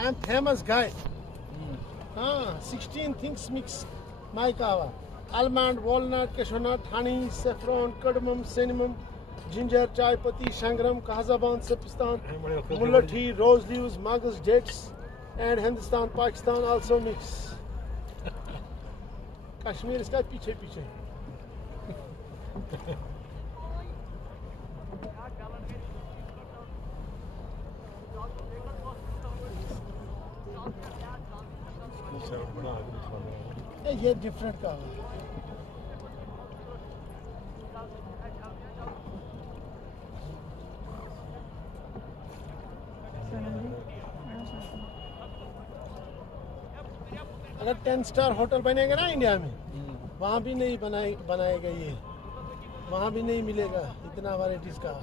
I am famous guy. 16 things mix my kahwa. Almond, walnut, cashew nut, honey, saffron, cardamom, cinnamon, ginger, chai patti, shangram, kazaban, sapistan, mulati, rose leaves, magus, dates, and Hindustan, Pakistan also mix. Kashmir is piche piche. ये different का अगर 10 star hotel बनेगा ना India में वहाँ भी नहीं बनाएगा ये वहाँ भी नहीं मिलेगा इतना वैरायटीज का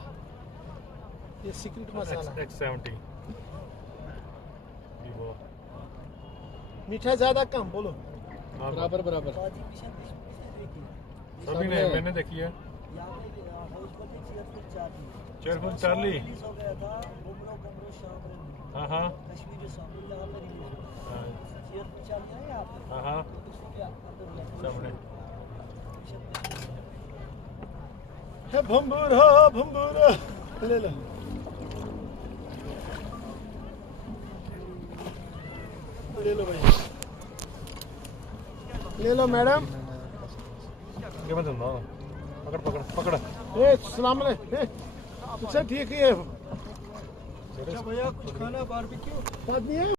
ये सीक्रेट मसाला X70 मीठा ज्यादा कम बोलो बराबर बराबर सभी ने मैंने देखी है 440 हाँ हाँ हाँ हाँ है भंबूरा भंबूरा ले लो ले लो भाई ले लो मैडम क्या मैं दूँगा पकड़ पकड़ पकड़ सलाम अलैकुम ठीक ही है भैया कुछ खाना बारबेक्यू बाद में